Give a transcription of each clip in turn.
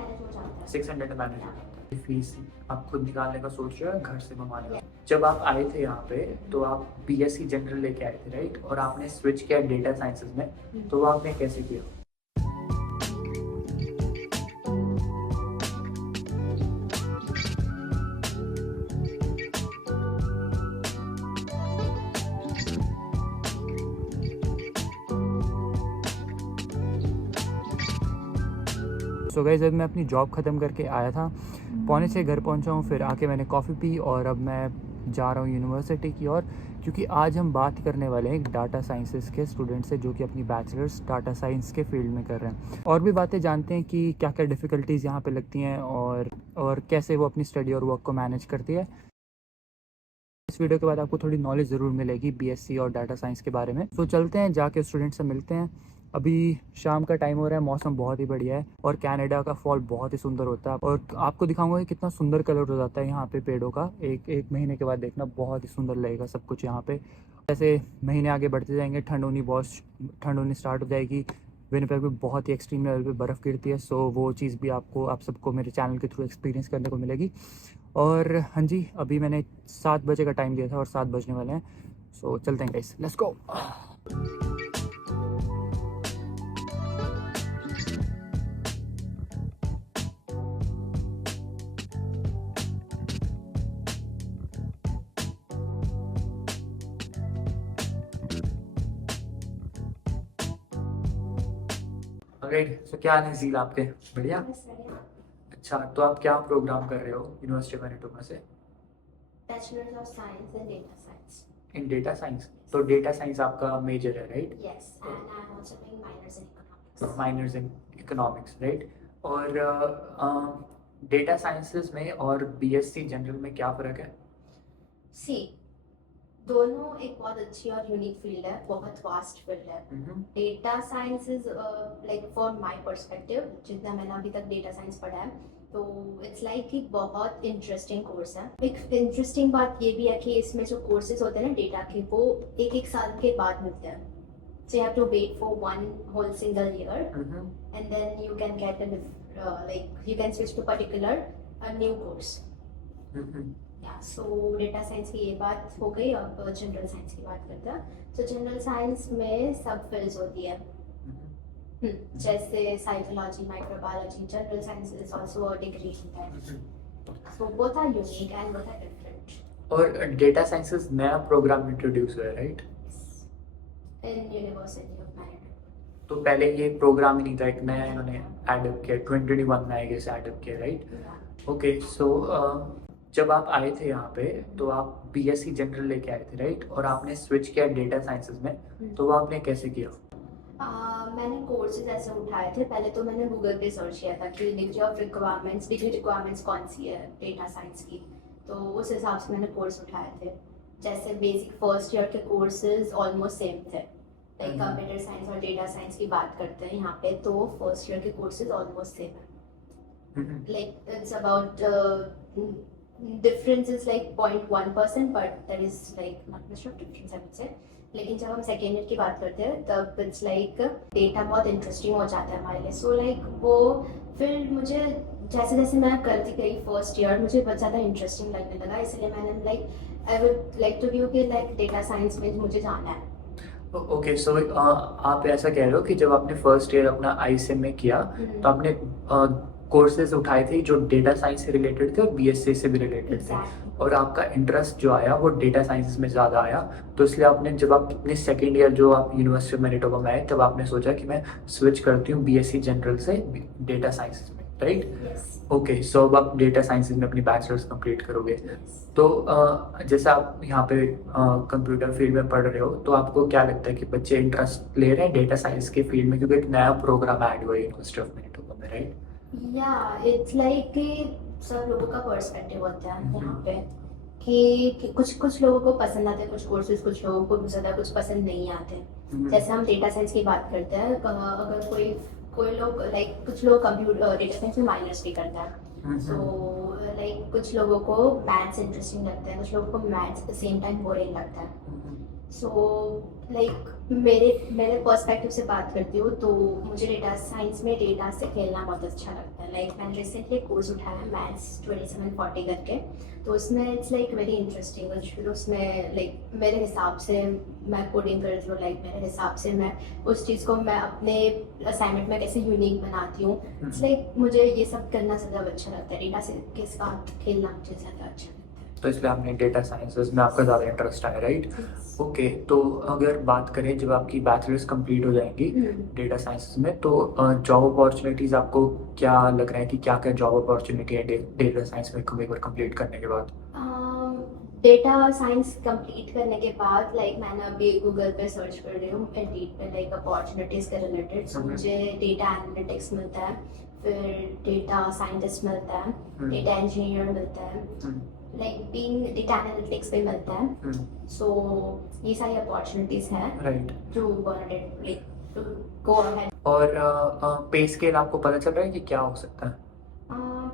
Manage हो जाता है। 600 में मैनेज हो जाता है। फीस आप खुद निकालने का सोच रहे हो घर से मंगवाने का? जब आप आए थे यहाँ पे तो आप बीएससी जनरल लेके आए थे राइट, और आपने स्विच किया डेटा साइंसेज में, तो वो आपने कैसे किया? सो गाइस, जब मैं अपनी जॉब ख़त्म करके आया था, 5:45 घर पहुंचा हूँ, फिर आके मैंने कॉफ़ी पी और अब मैं जा रहा हूँ यूनिवर्सिटी की ओर, क्योंकि आज हम बात करने वाले हैं एक डाटा साइंसेस के स्टूडेंट से जो कि अपनी बैचलर्स डाटा साइंस के फील्ड में कर रहे हैं, और भी बातें जानते हैं कि क्या क्या डिफ़िकल्टीज़ यहाँ पे लगती हैं और कैसे वो अपनी स्टडी और वर्क को मैनेज करती है। इस वीडियो के बाद आपको थोड़ी नॉलेज ज़रूर मिलेगी बीएससी और डाटा साइंस के बारे में। तो चलते हैं, जाके स्टूडेंट से मिलते हैं। अभी शाम का टाइम हो रहा है, मौसम बहुत ही बढ़िया है और कनाडा का फॉल बहुत ही सुंदर होता है, और आपको दिखाऊंगा कि कितना सुंदर कलर हो जाता है यहाँ पे पेड़ों का। एक महीने के बाद देखना बहुत ही सुंदर लगेगा सब कुछ यहाँ पे। जैसे महीने आगे बढ़ते जाएंगे, ठंड होनी स्टार्ट हो जाएगी। विनिपेग में बहुत ही एक्सट्रीम लेवल पे बर्फ़ गिरती है, सो वो चीज़ भी आप सबको मेरे चैनल के थ्रू एक्सपीरियंस करने को मिलेगी। और हाँ जी, अभी मैंने 7 बजे का टाइम दिया था और 7 बजने वाले हैं, सो चलते हैं गाइस, लेट्स गो। राइट, सो क्या हाल है झील आपके? बढ़िया। अच्छा, तो आप क्या प्रोग्राम कर रहे हो यूनिवर्सिटी मैनिटोबा से? Bachelors of science in data science. In data science, तो डेटा साइंस आपका मेजर है right? Yes, and I am also doing minors in economics. Minors in economics right. और डेटा साइंसेस में और बीएससी जनरल में क्या फ़र्क है? सी, दोनों एक बहुत अच्छी और यूनिक फील्ड है, बहुत वास्ट फील्ड है। Data science is like for my perspective, जितना मैंने अभी तक डेटा साइंस पढ़ा है, तो इट्स लाइक एक बहुत इंटरेस्टिंग कोर्स है। एक इंटरेस्टिंग बात ये भी है कि इसमें जो कोर्सेज होते हैं ना डेटा के, वो एक साल के बाद मिलते हैं। So you have to wait for one whole single year, and then you can get you can switch to a new course. Yeah, so data science की ये बात हो गई, अब जनरल साइंस की बात करते हैं। तो जनरल साइंस में सब फील्ड्स होती है, जैसे psychology, microbiology. General science is also a degree in that, so both are unique and both are different. और डेटा साइंसेस नया प्रोग्राम इंट्रोड्यूस हुआ है right? In university of management. तो पहले ये प्रोग्राम ही नहीं था, एक नया इन्होंने एडअप किया 2021 में आएगा इसे एडअप किया राइट? ओके, सो जब आप आए थे यहाँ पे तो आप बीएससी जनरल लेके आए थे राइट, और आपने स्विच किया डेटा साइंसेस में, तो वो आपने कैसे किया? मैंने कोर्सेज ऐसे उठाए थे। पहले तो मैंने गूगल पे सर्च किया था कि डिग्री रिक्वायरमेंट्स कौन सी है डेटा साइंस की, तो उस हिसाब से मैंने कोर्स उठाए थे। जैसे बेसिक फर्स्ट ईयर के कोर्सेज ऑलमोस्ट सेम थे, लाइक कंप्यूटर साइंस और डेटा साइंस की बात करते हैं यहाँ पे, तो फर्स्ट ईयर के कोर्सेज ऑलमोस्ट सेम है। Like it's about difference is like 0.1%, but that is like not much of difference I would say. लेकिन जब हम सेकेंड ईयर की बात करते हैं तब इट्स लाइक डेटा बहुत इंटरेस्टिंग हो जाता है हमारे लिए। सो लाइक वो फील्ड मुझे जैसे जैसे मैं करती गई फर्स्ट ईयर, मुझे बहुत ज़्यादा इंटरेस्टिंग लगने लगा, इसलिए मैंने like I would like to give कि लाइक डेटा साइंस में मुझे जाना है। ओके, सो आप ऐसा कह रहे हो कि जब आपने फर्स्ट ईयर अपना आईसीएम में किया तो आपने कोर्सेज उठाए थे जो डेटा साइंस से रिलेटेड थे और बीएससी से भी रिलेटेड थे, और आपका इंटरेस्ट जो आया वो डेटा साइंस में ज़्यादा आया, तो इसलिए आपने जब आप अपने सेकेंड ईयर जो आप यूनिवर्सिटी ऑफ मैनिटोबा में आए तब आपने सोचा कि मैं स्विच करती हूँ बीएससी जनरल से डेटा साइंस में राइट? ओके, सो अब आप डेटा साइंसेज में अपनी बैचलर्स कंप्लीट करोगे। तो जैसे आप यहाँ पे कंप्यूटर फील्ड में पढ़ रहे हो, तो आपको क्या लगता है कि बच्चे इंटरेस्ट ले रहे हैं डेटा साइंस के फील्ड में, क्योंकि एक नया प्रोग्राम ऐड हुआ है यूनिवर्सिटी ऑफ मैनिटोबा में राइट? या इट्स लाइक कि सब लोगों का पर्सपेक्टिव होता है यहाँ पे कि कुछ लोगों को पसंद आते हैं कुछ कोर्सेज, कुछ लोगों को ज़्यादा कुछ पसंद नहीं आते। जैसे हम डेटा साइंस की बात करते हैं, अगर कोई लोग लाइक कुछ लोग कंप्यूटर डेटा साइंस में माइनर्स भी करता है, सो लाइक कुछ लोगों को मैथ्स इंटरेस्टिंग लगता है, कुछ लोगों को maths at the same time boring लगता है। सो लाइक मेरे पर्सपेक्टिव से बात करती हूँ तो मुझे डेटा साइंस में डेटा से खेलना बहुत अच्छा लगता है। लाइक मैंने रिसेंटली एक कोर्स उठाया है मैथ्स 2740 करके, तो उसमें इट्स लाइक वेरी इंटरेस्टिंग। फिर उसमें लाइक मेरे हिसाब से मैं कोडिंग करती हूँ, लाइक मेरे हिसाब से मैं उस चीज़ को मैं अपने असाइनमेंट में कैसे यूनिक बनाती हूँ। इट्स लाइक मुझे ये सब करना ज़्यादा अच्छा लगता है, डेटा से के साथ खेलना मुझे ज़्यादा अच्छा लगता है। तो इसलिए आपने डेटा साइंसेस में आपका ज़्यादा इंटरेस्ट है, राइट? Yes. ओके, तो अगर बात करें जब आपकी बैचलर्स कंप्लीट हो जाएंगी हम्म। डेटा साइंसेस में, तो जॉब अपॉर्चुनिटीज़ आपको क्या लग रहा है कि क्या क्या जॉब अपॉर्चुनिटी है डेटा साइंस में एक बार कंप्लीट करने के बाद? डेटा साइंस कंप्लीट करने के बाद लाइक मैंने अभी गूगल पे सर्च कर रही हूँ इंडीड पे लाइक अपॉर्चुनिटीज के रिलेटेड। सो मुझे डेटा एनालिटिक्स मिलता है, फिर डेटा साइंटिस्ट मिलता है, डेटा इंजीनियर मिलता है, लाइक बीइंग डेटा एनालिटिक्स पे मिलता है। सो ये सारी अपॉर्चुनिटीज हैं right. To to go ahead. और पे स्केल आपको पता चल रहा है कि क्या हो सकता है?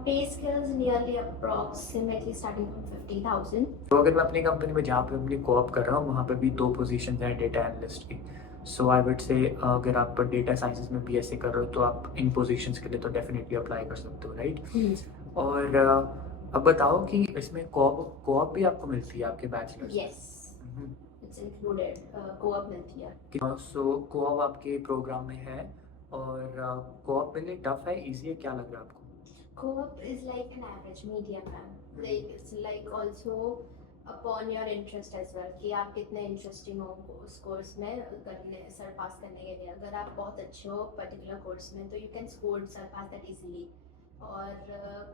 पे scales nearly approximately starting from 50,000। तो अगर मैं अपनी कंपनी में जहाँ पे अपनी कोऑप कर रहा हूँ वहाँ पे भी 2 पोजीशन हैं डेटा एनालिस्ट की। सो आई वुड से अगर आप डेटा साइंसेस में बीएससी कर रहे हो तो आप इन पोजीशंस के लिए तो डेफिनेटली अप्लाई कर सकते हो, राइट? और अब बताओ कि इसमें कोऑप भी आपको मिलती है आपके bachelors? Yes, it's included, co-op मिलती है। सो कोऑप आपके प्रोग्राम में है, और कोऑप के लिए टफ है, इजी है, क्या लग रहा है आपको? Co-op is like an average medium है, like it's like also upon your interest as well कि आप कितने इंटरेस्टिंग हो उस कोर्स में करने सरपास करने के लिए। अगर आप बहुत अच्छे हो पर्टिकुलर कोर्स में तो you can score surpass that easily. और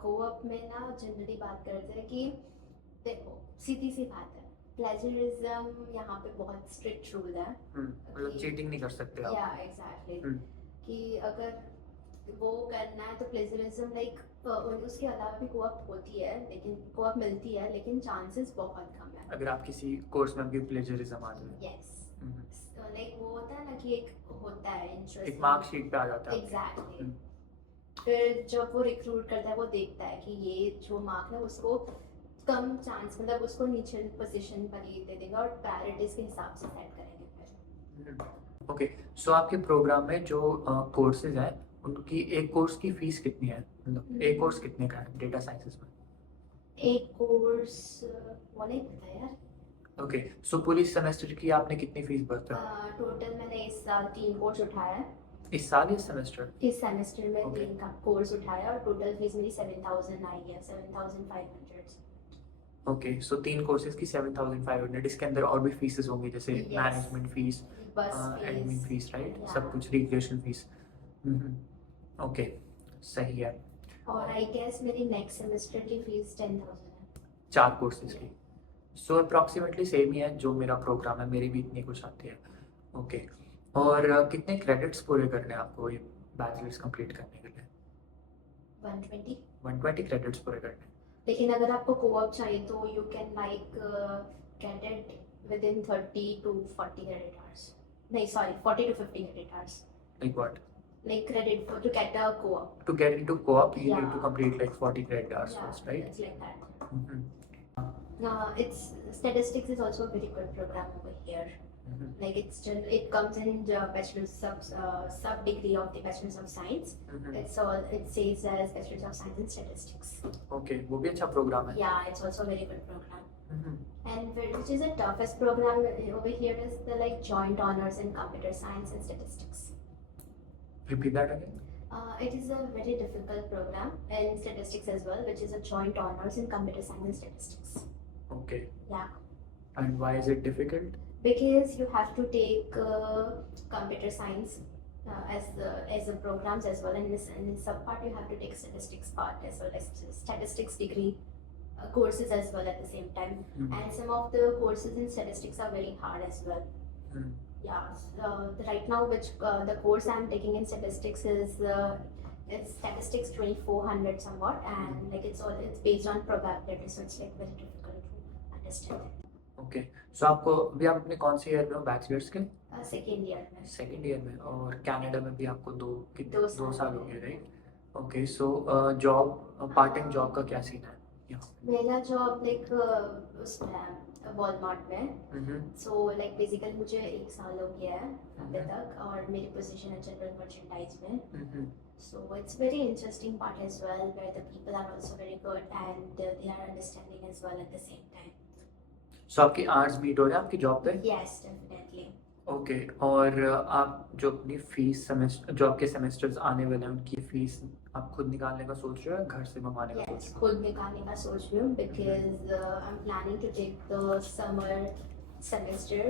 कोऑप में ना जनरली बात करते हैं कि देखो सीधी सी बात है, प्लेजरिज्म यहाँ पे बहुत स्ट्रिक्ट रूल है। मतलब चीटिंग नहीं कर सकते आप? या एग्जैक्टली, कि अगर वो करना है तो प्लेजरिज्म लाइक उसके अलावा भी कोऑप होती है, लेकिन कोऑप मिलती है लेकिन चांसेस बहुत कम है। अगर आप किसी कोर्स में भी प्लेजरिज्म आ जाए? यस, लाइक वो होता है ना कि एक होता है इंटरेस्ट, एक मार्कशीट पे आ जाता है। एग्जैक्टली। फिर जब वो रिक्रूट करता है वो देखता है कि ये जो मार्क है उसको कम चांस, मतलब उसको नीचे पोजीशन पर ही दे देगा और प्रायोरिटीज के हिसाब से सेट करेंगे फिर। ओके, सो आपके प्रोग्राम में जो कोर्सेज हैं उनकी एक कोर्स की फीस कितनी है? मतलब एक कोर्स कितने का है डेटा साइंसेस में? एक कोर्स वो नहीं पता यार। ओके, सो पूरी सेमेस्टर की आपने कितनी फीस भरते हो? टोटल मैंने इस साल 3 कोर्स उठाया है। इस साल या सेमेस्टर? इस सेमेस्टर में Okay. 3 का कोर्स उठाया और टोटल फीस मेरी 7,000 आई है, 7,500। ओके, सो 3 कोर्सेज की 7,500। इसके अंदर और भी फीसेस होंगी जैसे Yes. मैनेजमेंट फीस, बस एडमिन फीस, राइट? Yeah. सब कुछ, रिक्रिएशन फीस। ओके, सही है। और आई गेस मेरी नेक्स्ट सेमेस्टर की फीस 10,000 है। 4 कोर्सेज की। सो अप्रॉक्सीमेटली सेम ही है जो मेरा प्रोग्राम है, मेरी भी इतनी कुछ आती है। ओके, और कितने क्रेडिट्स पूरे करने हैं आपको ये बैचलर्स कंप्लीट करने के लिए? 120। 120 क्रेडिट्स पूरे करने हैं। लेकिन अगर आपको कोऑप चाहिए तो you can like get it with in 30 to 40 credit hours. नहीं sorry, 40 to 50 credit hours. Like what? Like credit for to get a co-op. To get into co-op, you need Yeah. to complete like 40 credit hours Yeah, first, right? it's like that. Mhm. It's statistics is also a very good program over here. Mhm. Like it comes in the bachelor's sub degree of the bachelor's of science. Mhm. It says as bachelor's of science in statistics. Okay, वो भी अच्छा programme है। Yeah, it's also a very good program. Mhm. And which is the toughest program over here is the like joint honors in computer science and statistics. Repeat that again. It is a very difficult program in statistics as well, which is a joint honors in computer science and statistics. Okay. Yeah. And why is it difficult? Because you have to take computer science as the programs as well, and in this sub part you have to take statistics part as well as statistics degree courses as well at the same time. Mhm. And some of the courses in statistics are very hard as well. Mhm. Yeah, right now which the course I'm taking in statistics is it's statistics 2400 somewhat, and like it's based on probability, so it's like very difficult to understand. Okay. So आपको भी, आप अपने कौन से year में हो bachelors के? Second year में। सेकेंड ईयर में, और कनाडा में भी आपको दो 2 साल हो गए, right? Okay, so job, part time job का क्या सीन है यहाँ? मेरा जॉब लाइक उसमें वॉलमार्ट में। सो लाइक बेसिकली मुझे 1 साल हो गया है अभी तक, और मेरी पोजीशन है जनरल मर्चेंडाइज में। So it's very interesting part as well, where the people are also very good and they are understanding as well at the same time. सो आपकी आवर्स मीट हो रहे हैं आपकी जॉब पे? Yes, definitely. ओके। और आप जो अपनी फीस सेमेस्टर, जो आपके सेमेस्टर्स आने वाले हैं उनकी फीस आप खुद निकालने का सोच रहे हो या घर से मंगवाने का सोच Yes, रहे हो? खुद निकालने का सोच रही हूँ because I'm planning to take the summer semester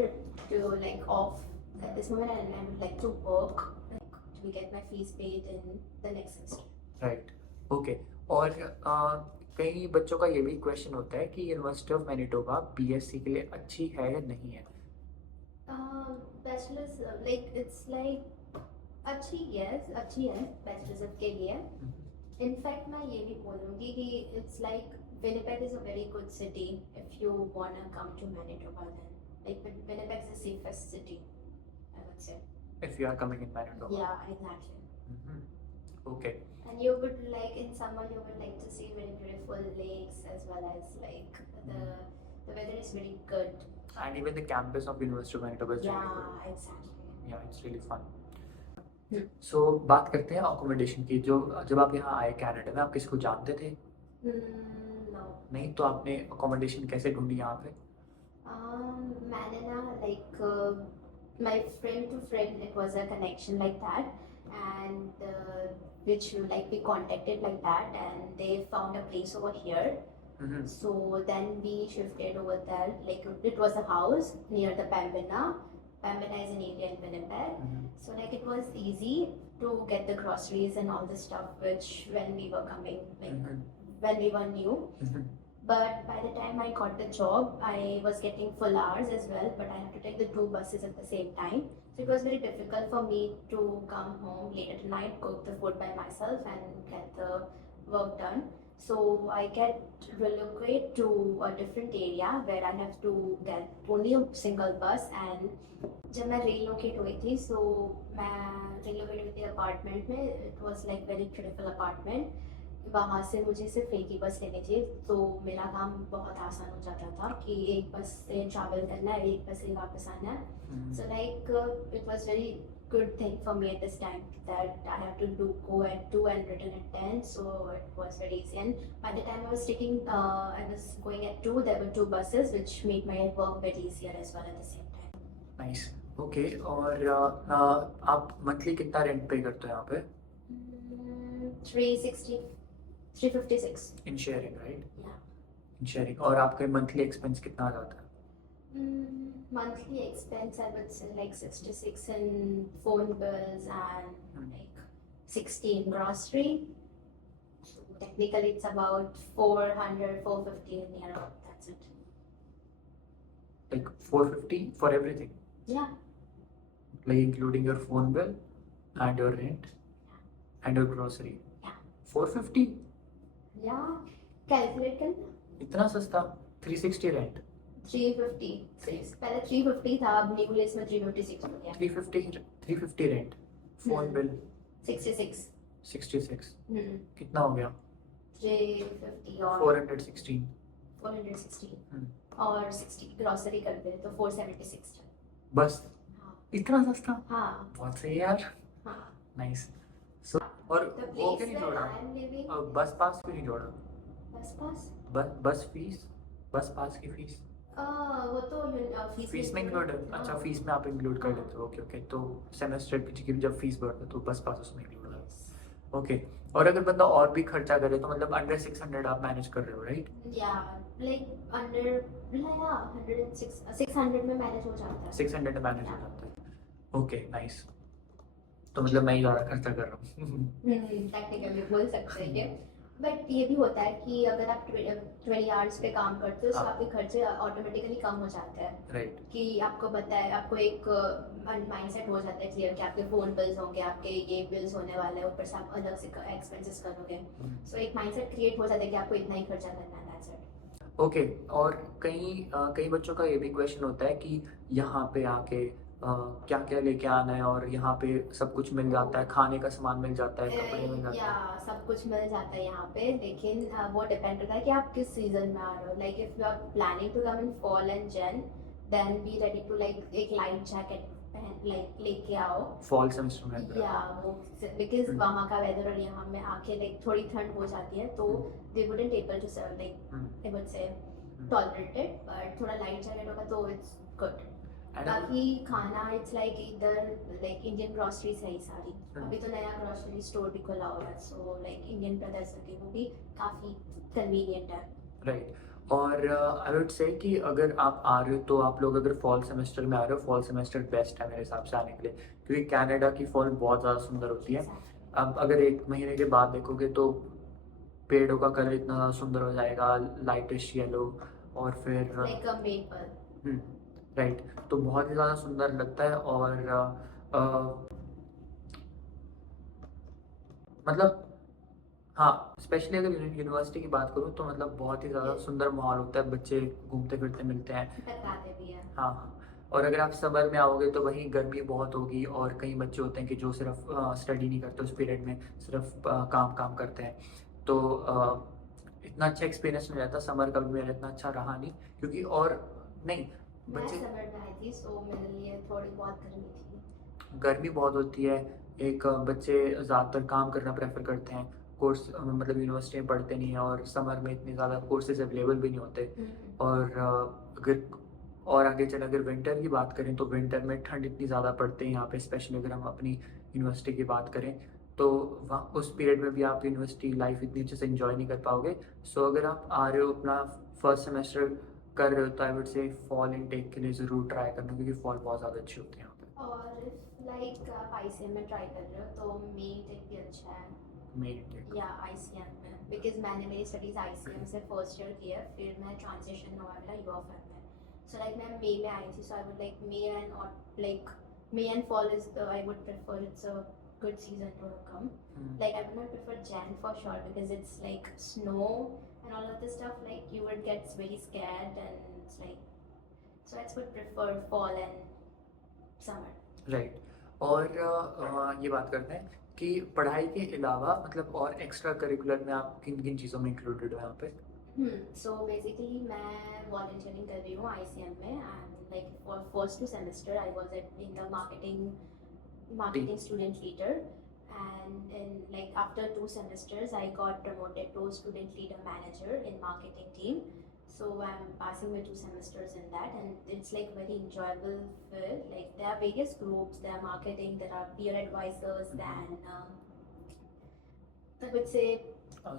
to like off at this moment, and I would like to work like to get my fees paid in the next semester. Right, okay. और कई बच्चों का ये भी question होता है कि university of Manitoba BSc के लिए अच्छी है या नहीं है? Bachelor's like it's like अच्छी है bachelor's के लिए। इनफैक्ट मैं ये भी बोलूँगी कि it's like Winnipeg is a very good city if you want to come to Manitoba, then like Winnipeg is the safest city I would say. If you are coming in Manitoba. या exactly. Okay. And you would like in summer you would like to see very beautiful lakes as well as like the weather is very good. And even the campus of University of Manitoba is really good. Yeah, exactly. Yeah, it's really fun. Hmm. So बात करते हैं accommodation की। जो जब आप यहाँ आए Canada में, आप किसी को जानते थे? No. नहीं, तो आपने अकोमोडेशन कैसे ढूंढी यहाँ पे? मैंने ना like my friend to friend it was a connection like that, and which like we contacted like that and they found a place over here. So then we shifted over there, like it was a house near the Pembina. Pembina is an area in Winnipeg. So like it was easy to get the groceries and all the stuff which when we were coming, like when we were new. But by the time I got the job, I was getting full hours as well, but I had to take the 2 buses at the same time. So it was very difficult for me to come home late at night, cook the food by myself and get the work done. So I get relocate to a different area where I have to get only a single bus. And जब मैं relocate हुई थी, so मैं relocate हुई थी apartment में, it was like very beautiful apartment. वहाँ से मुझे सिर्फ एक ही बस लेनी थी, तो मेरा काम बहुत आसान हो जाता था कि एक बस से ट्रैवल करना है, एक बस से वापस आना है। So like it was very good thing for me at this time that I have to go at 2 and return at 10, so it was very easy. And by the time I was going at 2, there were 2 buses which made my work very easier as well at the same time. Nice. Okay. और आप monthly कितना rent पे करते हो यहाँ पे? 356. In sharing, right? Yeah. In sharing. और आपका मंथली एक्सपेंस कितना आ जाता है? Monthly expense I would say like 66 in phone bills and like 60 in grocery. So technically it's about 450 in year. That's it. Like 450 for everything? Yeah. Like including your phone bill and your rent and your grocery? Yeah. 450? Yeah. Calculate करना। इतना सस्ता? 360 rent? 356 पहले 350 था, अब new list में 356 हो गया। 350 rent, phone bill 66। 66। कितना हो गया? 350 और 416। 416 और 60 ग्रोसरी कर दे तो 476। बस हाँ। इतना सस्ता? हाँ। बहुत सही यार। हाँ। नाइस। सो और The वो place क्यों नहीं where जोड़ा? I am living, और बस पास क्यों नहीं जोड़ा? बस पास बस फीस, बस पास की फीस वो तो फीस में इंक्लूड है? अच्छा, फीस में आप इंक्लूड कर लेते हो। Okay okay. तो सेमेस्टर की जब फीस बढ़ता है तो बस पास उसमें इंक्लूड है। ओके। और अगर बंदा और भी खर्चा करे तो मतलब अंडर 600 आप मैनेज कर रहे हो, राइट? या लाइक अंडर 600 में मैनेज हो जाता है। 600 में मैनेज हो जाता है। Okay, nice. तो मतलब मैं ही ज़्यादा खर्चा कर रहा हूँ। टेक्निकली बोल सकते हैं, बट ये भी होता है कि अगर आप 20 आवर्स पे काम करते हो तो आपके खर्चे ऑटोमेटिकली कम हो जाते हैं। राइट। कि आपको पता है, आपको एक माइंडसेट हो जाता है क्लियर कि आपके फोन बिल्स होंगे, आपके ये बिल्स होने वाले हैं, ऊपर से आप अलग से एक्सपेंसेस करोगे। सो एक माइंडसेट क्रिएट हो जाता है कि आपको इतना ही खर्चा करना है, दैट्स इट। ओके। और कई बच्चों का ये भी क्वेश्चन होता है कि यहाँ पे आके क्या क्या लेके आना है, और यहाँ पे सब कुछ मिल जाता है, खाने का सामान मिल जाता है, कपड़े मिल जाते या हैं। सब कुछ मिल जाता है यहाँ पे, लेकिन वो डिपेंड करता है कि आप किस सीजन में आ रहे हो। Like if you are planning to come in fall and Jan, then be ready to like एक लाइट जैकेट पहन लाइक लेके आओ। फॉल सेमेस्टर में अंदर। या वो बिकॉज हम्म, वहाँ का वेदर और यहाँ में आके लाइक थोड़ी ठंड हो जाती है, तो they wouldn't able to serve like hmm, I would say tolerated, but थोड़ा लाइट जैकेट होगा तो इट्स गुड। and बाकी खाना इट्स लाइक इधर लाइक इंडियन ग्रोसरी है ही सारी। अभी तो नया ग्रोसरी स्टोर भी खुला हुआ है, सो लाइक इंडियन ब्रदर्स की, वो भी काफ़ी कन्वीनियंट है। राइट। और आई वुड से कि अगर आप आ रहे हो तो आप लोग अगर फॉल सेमेस्टर में आ रहे हो, फॉल सेमेस्टर बेस्ट है मेरे हिसाब से आने के लिए, क्योंकि कनाडा की फॉल बहुत ज़्यादा सुंदर होती है। अब अगर एक महीने के बाद देखोगे तो पेड़ों का कलर इतना ज़्यादा सुंदर हो जाएगा, लाइटिश येलो, और फिर लाइक अ मेपल। राइट, तो बहुत ही ज़्यादा सुंदर लगता है। और मतलब हाँ, स्पेशली अगर यूनिवर्सिटी की बात करूँ तो मतलब बहुत ही ज़्यादा सुंदर माहौल होता है, बच्चे घूमते फिरते मिलते हैं। टकराते भी है। हाँ हाँ। और अगर आप समर में आओगे तो वहीं गर्मी बहुत होगी, और कई बच्चे होते हैं कि जो सिर्फ स्टडी नहीं करते उस पीरियड में, सिर्फ काम काम करते हैं। तो इतना अच्छा एक्सपीरियंस नहीं रहता, समर का भी मेरा इतना अच्छा रहा नहीं, क्योंकि और नहीं मैं बच्चे, समर में आई थी, सो मेरे लिए थोड़ी बहुत गर्मी थी। गर्मी बहुत होती है। एक बच्चे ज़्यादातर काम करना प्रेफर करते हैं, कोर्स मतलब यूनिवर्सिटी में पढ़ते नहीं हैं, और समर में इतने ज़्यादा कोर्सेज अवेलेबल भी नहीं होते। और अगर और आगे चले अगर विंटर की बात करें तो विंटर में ठंड इतनी ज़्यादा पड़ती है यहाँ पे, स्पेशली अगर हम अपनी यूनिवर्सिटी की बात करें तो वहाँ उस पीरियड में भी आप यूनिवर्सिटी लाइफ इतनी अच्छे से एंजॉय नहीं कर पाओगे। सो अगर आप आ रहे हो अपना फर्स्ट सेमेस्टर कर रहे हो तो आई वुड से फॉल इनटेक के लिए ज़रूर ट्राई करना, क्योंकि फॉल बहुत ज़्यादा अच्छी होती है यहाँ पे। और इफ लाइक आप आईसीएम में ट्राई कर रहे हो तो मेन टेक भी अच्छा है। Main intake. या आईसीएम में, बिकॉज मैंने मेरी स्टडीज आईसीएम से फर्स्ट ईयर की है, फिर मैं ट्रांजिशन हुआ मेरा यूएफएम में। सो लाइक मैं मई में आई थी, so I would like May and like May and fall is the I would prefer, it's a good season to come. Like I would not prefer Jan for sure, because it's like snow and all of this stuff, like you would get very scared, and it's like, so I would prefer fall and summer. Right. और ये बात करते हैं कि पढ़ाई के अलावा मतलब और एक्स्ट्रा करिकुलर में आप किन किन चीज़ों में इंक्लूडेड हो यहाँ पे? So basically मैं volunteering कर रही हूँ ICM में, and like for first 2 semester I was in the marketing student leader, and in like after 2 semesters I got promoted to student leader manager in marketing team. So I'm passing with 2 semesters in that, and it's like very enjoyable field. Like there are various groups, there are marketing, there are peer advisors, then I would say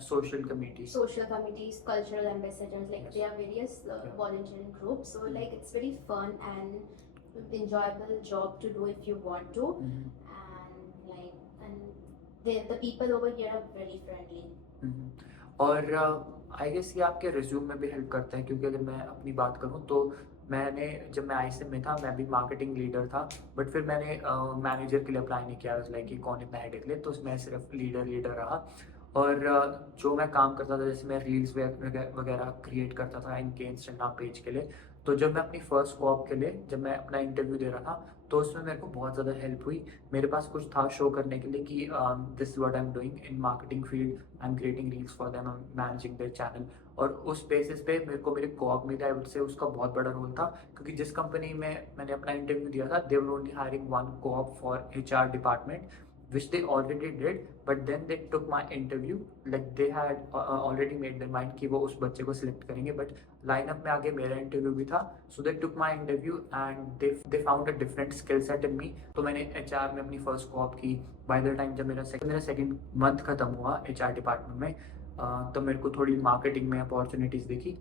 social committee. social committees, cultural ambassadors, like Yes. there are various volunteering groups. So like it's very fun and enjoyable job to do if you want to, and like and the people over here are very friendly. और I guess ये आपके resume में भी help करता है, क्योंकि अगर मैं अपनी बात करूँ तो मैंने जब मैं आईसीएम में था मैं भी मार्केटिंग लीडर था, बट फिर मैंने मैनेजर के लिए अप्लाई नहीं किया, लाइक कि कौन इतना हेडेक ले, तो मैं सिर्फ लीडर रहा। और जो मैं काम करता था, जैसे मैं रील्स वगैरह क्रिएट करता था इनके इंस्टाग्राम पेज के लिए, तो जब मैं अपनी फर्स्ट कॉप के लिए जब मैं अपना इंटरव्यू दे रहा था तो उसमें मेरे को बहुत ज़्यादा हेल्प हुई। मेरे पास कुछ था शो करने के लिए कि this what I am doing in marketing field, I am creating reels for them, I am managing there channel. और उस बेसिस पे मेरे को मेरे कॉप में आई वुड से उसका बहुत बड़ा रोल था, क्योंकि जिस कंपनी में मैंने अपना इंटरव्यू दिया था they were only hiring one cop for HR department, which they already did, but then they took my interview, like they had already made their mind कि वो उस बच्चे को सिलेक्ट करेंगे, बट लाइनअप में आगे मेरा इंटरव्यू भी था, so they took my interview and they found a different skill set in me। तो मैंने HR में अपनी फर्स्ट कॉप की। बाय द टाइम जब मेरा सेकंड मंथ खत्म हुआ HR डिपार्टमेंट में, तो मेरे को थोड़ी मार्केटिंग में अपॉर्चुनिटीज़ दिखी,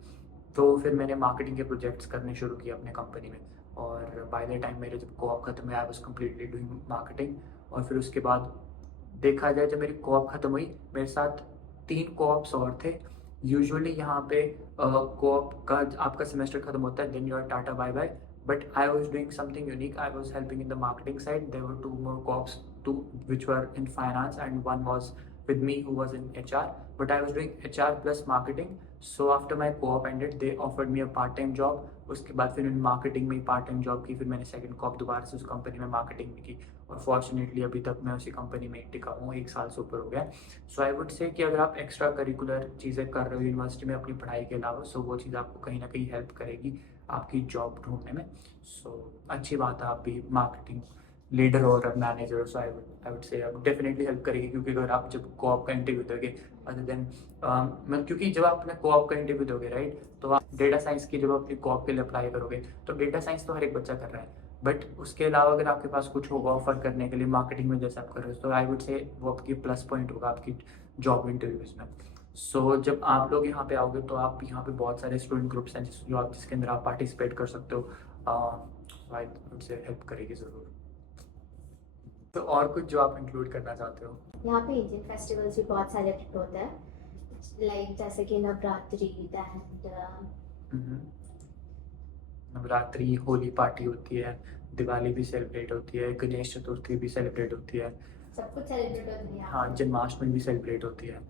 तो फिर मैंने मार्केटिंग के प्रोजेक्ट्स करने शुरू किए अपने कंपनी में। और बाय द टाइम मेरे जब कोऑप खत्म हुआ I was completely doing marketing. और फिर उसके बाद देखा जाए जब मेरी कोऑप खत्म हुई मेरे साथ 3 कोऑप्स और थे। यूजुअली यहाँ पे कोऑप का आपका सेमेस्टर खत्म होता है, then your tata bye bye, but I was doing something unique, I was helping in the marketing side. There were 2 more co-ops, 2 which were in finance and one was with me who was in HR, but I was doing HR plus marketing. So after my co-op ended, they offered me a part-time job. उसके बाद फिर मैंने marketing में part time job की, फिर मैंने second corp दोबारा से उस कंपनी में मार्केटिंग में की, और फॉर्चुनेटली अभी तक मैं उसी कंपनी में टिका हूँ, 1 साल से ऊपर हो गया। सो आई वुड से कि अगर आप एक्स्ट्रा करिकुलर चीज़ें कर रहे हो यूनिवर्सिटी में अपनी पढ़ाई के अलावा, सो वो चीज़ आपको कहीं ना कहीं हेल्प करेगी आपकी जॉब ढूंढने में। सो अच्छी बात है, आप भी मार्केटिंग लीडर और मैनेजर हो, सो आई वुड से अब डेफिनेटली हेल्प करेगी। क्योंकि अगर आप जब कोऑप का इंटरव्यू दोगे, अदर देन मतलब क्योंकि जब आप अपने कोऑप का इंटरव्यू दोगे राइट, तो आप डेटा साइंस की जब अपनी कोऑप के लिए अप्लाई करोगे, तो डेटा साइंस तो हर एक बच्चा कर रहा है, बट उसके अलावा अगर आपके पास कुछ होगा ऑफर करने के लिए मार्केटिंग में जैसे आप कर रहे हो, तो आई वुड से वो आपकी प्लस पॉइंट होगा आपकी जॉब इंटरव्यूज में। सो जब आप लोग यहाँ पे आओगे, तो आप यहाँ पे बहुत सारे स्टूडेंट ग्रुप्स हैं जो आप जिसके अंदर आप पार्टिसिपेट कर सकते हो, आई वुड से हेल्प करेगी ज़रूर। तो और कुछ जो आप इंक्लूड करना चाहते हो? यहाँ पे इंडियन फेस्टिवल्स भी बहुत सेलिब्रेट होते हैं, लाइक जैसे कि नवरात्रि एंड नवरात्रि, होली पार्टी होती है, दिवाली भी सेलिब्रेट होती है, गणेश चतुर्थी भी सेलिब्रेट होती है, सब कुछ सेलिब्रेट होती है। हाँ, जन्माष्टमी भी सेलिब्रेट होती है।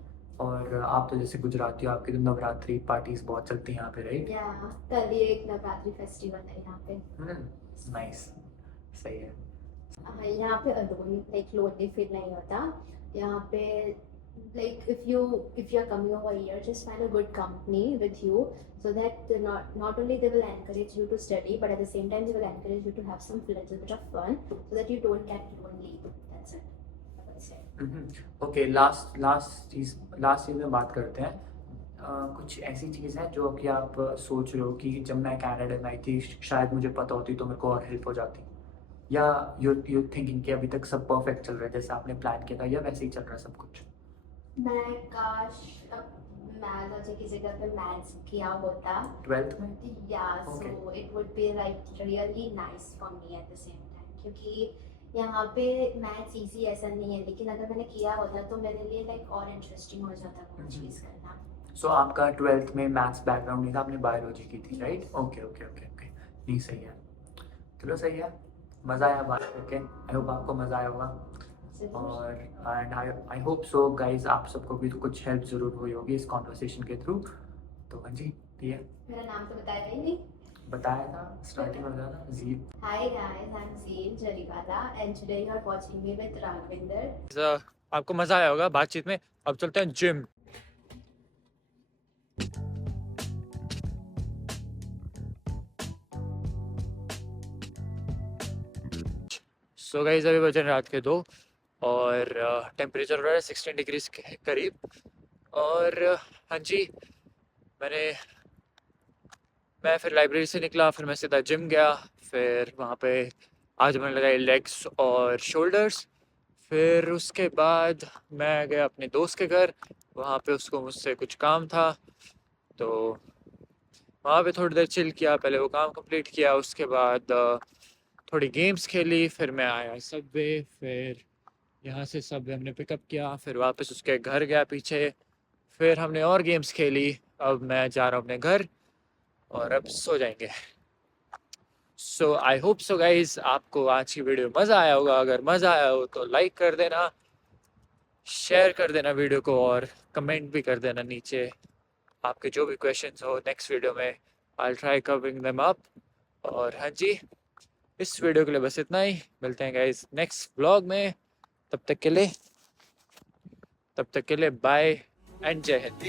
और आप तो जैसे गुजराती हो, आपकी तो नवरात्रि पार्टीज बहुत चलती हैं यहाँ पे राइट? या कल ही एक नवरात्रि फेस्टिवल है यहाँ पे। नाइस, सही है। यहाँ पे अलोन लाइक लोनली फील नहीं होता यहाँ पे। like if you are coming over here, just find a good company with you, so that not only they will encourage you to study, but at the same time they will encourage you to have some little bit of fun, so that you don't get lonely. That's it, I would say. Okay, last चीज़ में बात करते हैं। कुछ ऐसी चीज़ है जो कि आप सोच रहे हो कि जब मैं कनाडा में आई थी शायद मुझे पता होती तो मेरे को और हेल्प हो जाती, या यू थिंकिंग कि अभी तक सब परफेक्ट चल रहा है जैसे आपने प्लान किया था, या वैसे ही चल रहा है सब कुछ? मैं काश मैथ्स की जगह पे मैथ्स किया होता 12th में। या Okay. So it would be like really nice for me at the same time, क्योंकि यहाँ पे मैथ्स इजी ऐसा नहीं है, लेकिन अगर मैंने किया होता तो मेरे लिए लाइक और इंटरेस्टिंग हो जाता वो चीज़ करना। सो आपका 12th में मैथ्स बैकग्राउंड नहीं था, आपने बायोलॉजी की थी right? Okay okay okay okay, नहीं सही है, चलो सही है, मज़ा आया बात करके, आई होप आपको मज़ा आया होगा। और and I hope so guys, आप सबको भी तो कुछ हेल्प ज़रूर हुई होगी इस कॉन्वर्सेशन के थ्रू। तो हाँ जी, ठीक है, मेरा नाम तो बताया ही नहीं। बताया था स्टार्टिंग में, बताया था जीत। Hi guys, I'm Zeen Jariwala and today you are watching me with Raghavinder. आपको मज़ा आया होगा बातचीत में। अब चलते हैं जिम। सो गाइस, अभी बजे रात के 2 और टेम्परेचर हो रहा है 16 डिग्रीज के करीब। और हाँ जी, मैं फिर लाइब्रेरी से निकला, फिर मैं सीधा जिम गया, फिर वहाँ पे आज मैंने लगाई लेग्स और शोल्डर्स। फिर उसके बाद मैं गया अपने दोस्त के घर, वहाँ पे उसको मुझसे कुछ काम था, तो वहाँ पे थोड़ी देर चिल किया, पहले वो काम कंप्लीट किया, उसके बाद थोड़ी गेम्स खेली, फिर मैं आया सबवे, फिर यहाँ से सबवे हमने पिकअप किया, फिर वापस उसके घर गया पीछे, फिर हमने और गेम्स खेली। अब मैं जा रहा हूँ अपने घर और अब सो जाएंगे। सो आई होप सो गाइज, आपको आज की वीडियो मज़ा आया होगा। अगर मज़ा आया हो तो लाइक कर देना, शेयर कर देना वीडियो को, और कमेंट भी कर देना नीचे आपके जो भी क्वेश्चंस हो। नेक्स्ट वीडियो में I try covering them up. और हाँ जी, इस वीडियो के लिए बस इतना ही, मिलते हैं गाइज नेक्स्ट व्लॉग में। तब तक के लिए बाय एंड जय हिंद।